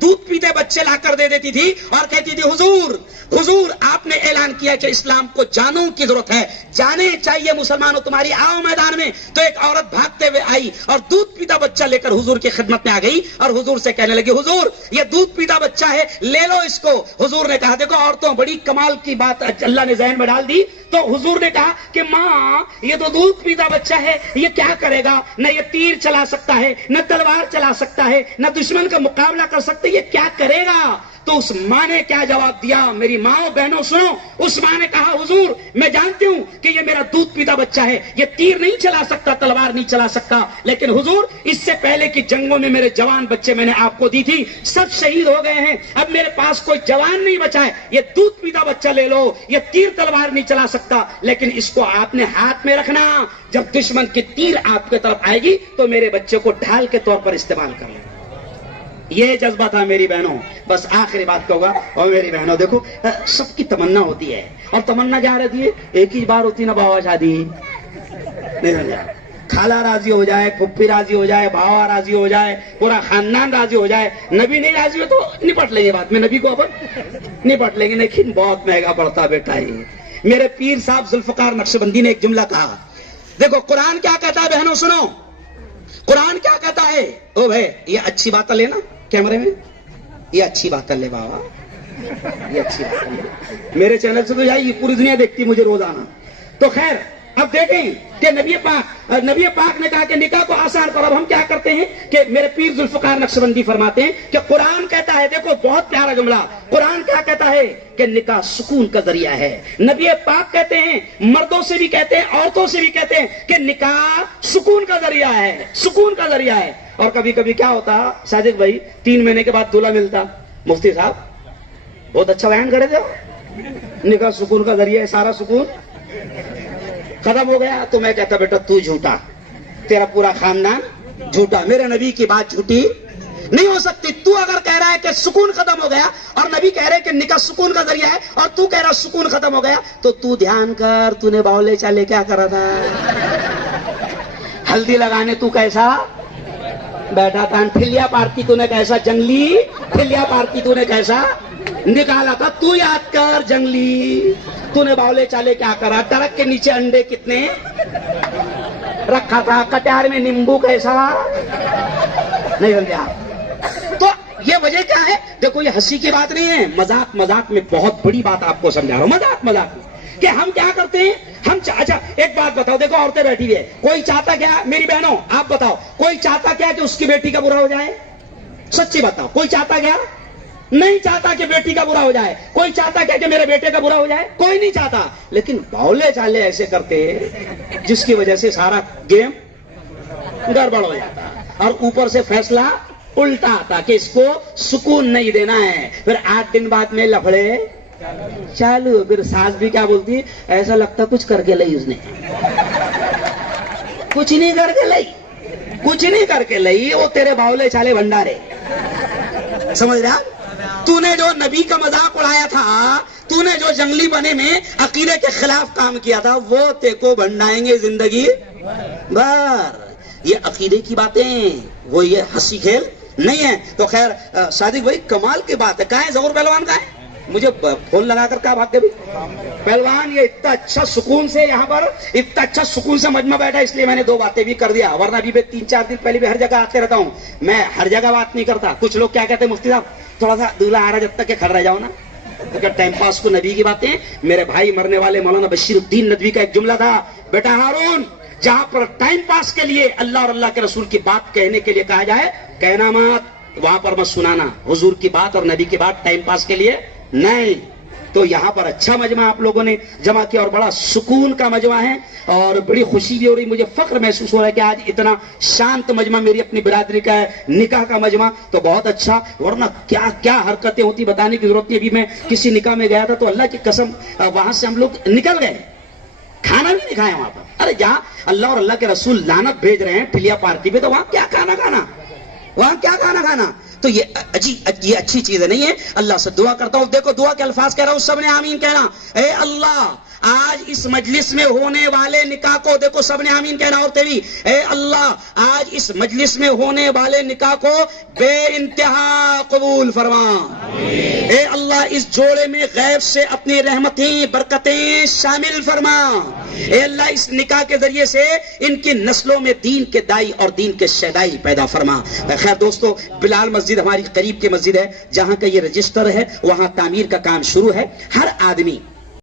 دودھ پیتے بچے لا کر دے دیتی تھی اور کہتی تھی حضور آپ نے اعلان کیا کہ اسلام کو جانوں کی ضرورت ہے، جانے چاہیے مسلمانوں تمہاری، آؤ میدان میں۔ تو ایک عورت بھاگتے ہوئے آئی اور دودھ پیتا بچہ لے کر حضور کی خدمت میں آ گئی اور حضور سے کہنے لگی حضور یہ دودھ پیتا بچہ ہے، لے لو اس کو۔ حضور نے کہا دیکھو عورتوں بڑی کمال کی بات اللہ نے ذہن میں ڈال دی۔ تو حضور نے کہا کہ ماں یہ تو دودھ پیتا بچہ ہے، یہ کیا کرے گا؟ نہ یہ تیر چلا سکتا ہے، نہ تلوار چلا سکتا ہے، نہ دشمن کا مقابلہ کر سکتے، یہ کیا کرے گا؟ تو اس ماں نے کیا جواب دیا؟ میری ماں بہنوں سنو، اس ماں نے کہا حضور میں جانتی ہوں کہ یہ میرا دودھ پیتا بچہ ہے، یہ تیر نہیں چلا سکتا، تلوار نہیں چلا سکتا، لیکن حضور اس سے پہلے کی جنگوں میں میرے جوان بچے میں نے آپ کو دی تھی، سب شہید ہو گئے ہیں، اب میرے پاس کوئی جوان نہیں بچا ہے، یہ دودھ پیتا بچہ لے لو، یہ تیر تلوار نہیں چلا سکتا، لیکن اس کو آپ نے ہاتھ میں رکھنا، جب دشمن کی تیر آپ کی طرف آئے گی تو میرے بچے کو ڈھال کے طور پر استعمال کر لیں۔ یہ جذبہ تھا میری بہنوں۔ بس آخری بات کہوں گا، اور میری بہنوں دیکھو سب کی تمنا ہوتی ہے، اور تمنا کیا رہتی ہے؟ ایک ہی بار ہوتی نا باوا شادی، نہیں ہو جائے، خالہ راضی ہو جائے، پھپھی راضی ہو جائے، باوا راضی ہو جائے، پورا خاندان راضی ہو جائے، نبی نہیں راضی ہو تو نپٹ لیں گے بات میں، نبی کو اپن نپٹ لیں گے، لیکن بہت مہنگا پڑتا بیٹا یہ۔ میرے پیر صاحب ذوالفقار نقشبندی نے ایک جملہ کہا، دیکھو قرآن کیا کہتا ہے بہنوں سنو، قرآن کیا کہتا ہے؟ او بھائی یہ اچھی بات لینا کیمرے میں، یہ اچھی بات لے بابا، یہ اچھی بات لے، میرے چینل سے تو جائے پوری دنیا دیکھتی مجھے روزانہ۔ تو خیر اب دیکھیں کہ نبی پاک نے کہا کہ نکاح کو آسان کرو۔ اب ہم کیا کرتے ہیں کہ میرے پیر ذوالفقار نقشبندی فرماتے ہیں کہ قرآن کہتا ہے، دیکھو بہت پیارا جملہ، قرآن کیا کہتا ہے کہ نکاح سکون کا ذریعہ ہے۔ نبی پاک کہتے ہیں، مردوں سے بھی کہتے ہیں عورتوں سے بھی کہتے ہیں کہ نکاح سکون کا ذریعہ ہے، سکون کا ذریعہ ہے۔ اور کبھی کبھی کیا ہوتا صادق بھائی، 3 مہینے کے بعد دولہا ملتا، مفتی صاحب بہت اچھا بیان کرے تھے، نکاح سکون کا ذریعہ ہے، سارا سکون ختم ہو گیا۔ تو میں کہتا بیٹا تو جھوٹا، تیرا پورا خاندان جھوٹا، میرے نبی کی بات جھوٹی نہیں ہو سکتی۔ تو اگر کہہ رہا ہے کہ سکون ختم ہو گیا اور نبی کہہ رہے کہ نکاح سکون کا ذریعہ ہے، اور تو کہہ رہا سکون ختم ہو گیا، تو دھیان کر، تو نے باولے چالے کیا کرا تھا؟ ہلدی لگانے تو کیسا بیٹھا تھا، ٹھلیا پارتی تو نے کیسا، جنگلی ٹھلیا پارتی تو نے کیسا نکالا تھا؟ تو یاد کر جنگلی، تو نے باولے چالے کیا کرا؟ ٹرک کے نیچے انڈے کتنے رکھا تھا، کٹار میں نیمبو کیسا نہیں سمجھا؟ تو یہ وجہ کیا ہے؟ دیکھو یہ ہنسی کی بات نہیں ہے، مذاق میں بہت بڑی بات آپ کو سمجھا رہا ہوں، مذاق میں کہ ہم کیا کرتے ہیں، ہم اچھا ایک بات بتاؤ، دیکھو عورتیں بیٹھی ہوئی ہے، کوئی چاہتا کیا میری بہنوں آپ بتاؤ، کوئی چاہتا کیا کہ اس کی بیٹی کا برا ہو جائے؟ سچی بتاؤ، کوئی چاہتا کیا؟ نہیں چاہتا کہ بیٹی کا برا ہو جائے۔ کوئی چاہتا کیا کہ میرے بیٹے کا برا ہو جائے؟ کوئی نہیں چاہتا، لیکن باولے چالے ایسے کرتے جس کی وجہ سے سارا گیم گڑبڑ ہو جاتا، اور اوپر سے فیصلہ الٹا آتا کہ اس کو سکون نہیں دینا ہے، پھر 8 دن بعد میں لفڑے چالو، پھر ساس بھی کیا بولتی، ایسا لگتا کچھ کر کے لئی، اس نے کچھ نہیں کر کے لئی، کچھ نہیں کر کے لئی، وہ تیرے باولے چالے بھنڈارے، سمجھ رہا؟ تو نے جو نبی کا مذاق اڑایا تھا، تو نے جو جنگلی بنے میں عقیدے کے خلاف کام کیا تھا، وہ تے کو بھنڈائیں گے زندگی بھر۔ یہ عقیدے کی باتیں، وہ یہ ہنسی کھیل نہیں ہے۔ تو خیر صادق بھائی کمال کی بات ہے، کہاں ہے ظہور پہلوان؟ کہاں ہے؟ مجھے فون لگا کر کہا بھاگ بھی پہلوان، یہ اتنا اچھا سکون سے یہاں پر اتنا اچھا سکون سے مجمع بیٹھا، اس لیے میں نے 2 باتیں بھی کر دیا، ورنہ ابھی 3-4 دن پہلے بھی ہر جگہ آتے رہتا ہوں، میں ہر جگہ بات نہیں کرتا۔ کچھ لوگ کیا کہتے ہیں مفتی صاحب تھوڑا سا دولہا آ رہا جب تک کہ کھڑ رہ جاؤ نا، کیونکہ ٹائم پاس کو نبی کی باتیں۔ میرے بھائی مرنے والے مولانا بشیر الدین ندوی کا ایک جملہ تھا، بیٹا ہارون جہاں پر ٹائم پاس کے لیے اللہ اور اللہ کے رسول کی بات کہنے کے لیے کہا جائے، کہنا مت، وہاں پر مت سنانا حضور کی بات اور نبی کی بات ٹائم پاس کے لیے نہیں۔ تو یہاں پر اچھا مجمع آپ لوگوں نے جمع کیا اور بڑا سکون کا مجمع ہے، اور بڑی خوشی بھی ہو رہی، مجھے فخر محسوس ہو رہا ہے کہ آج اتنا شانت مجمع میری اپنی برادری کا ہے، نکاح کا مجمع، تو بہت اچھا۔ ورنہ کیا کیا حرکتیں ہوتی بتانے کی ضرورت نہیں۔ ابھی میں کسی نکاح میں گیا تھا تو اللہ کی قسم وہاں سے ہم لوگ نکل گئے، کھانا بھی نہیں کھایا وہاں پر۔ ارے جہاں اللہ اور اللہ کے رسول لعنت بھیج رہے ہیں ٹھلیا پارٹی پہ، تو وہاں کیا کھانا کھانا، وہاں کیا کھانا کھانا؟ تو یہ اچھی چیز نہیں ہے۔ اللہ سے دعا کرتا ہوں، دیکھو دعا کے الفاظ کہہ رہا ہوں، سب نے آمین کہنا۔ اے اللہ آج اس مجلس میں ہونے والے نکاح کو دیکھو سب نے آمین کہنا، اور تیری اے اللہ آج اس مجلس میں ہونے والے نکاح کو بے انتہا قبول فرما۔ اے اللہ اس جوڑے میں غیب سے اپنی رحمتیں برکتیں شامل فرما۔ اے اللہ اس نکاح کے ذریعے سے ان کی نسلوں میں دین کے دائی اور دین کے شیدائی پیدا فرما۔ خیر دوستو، بلال مسجد ہماری قریب کی مسجد ہے، جہاں کا یہ رجسٹر ہے وہاں تعمیر کا کام شروع ہے۔ ہر آدمی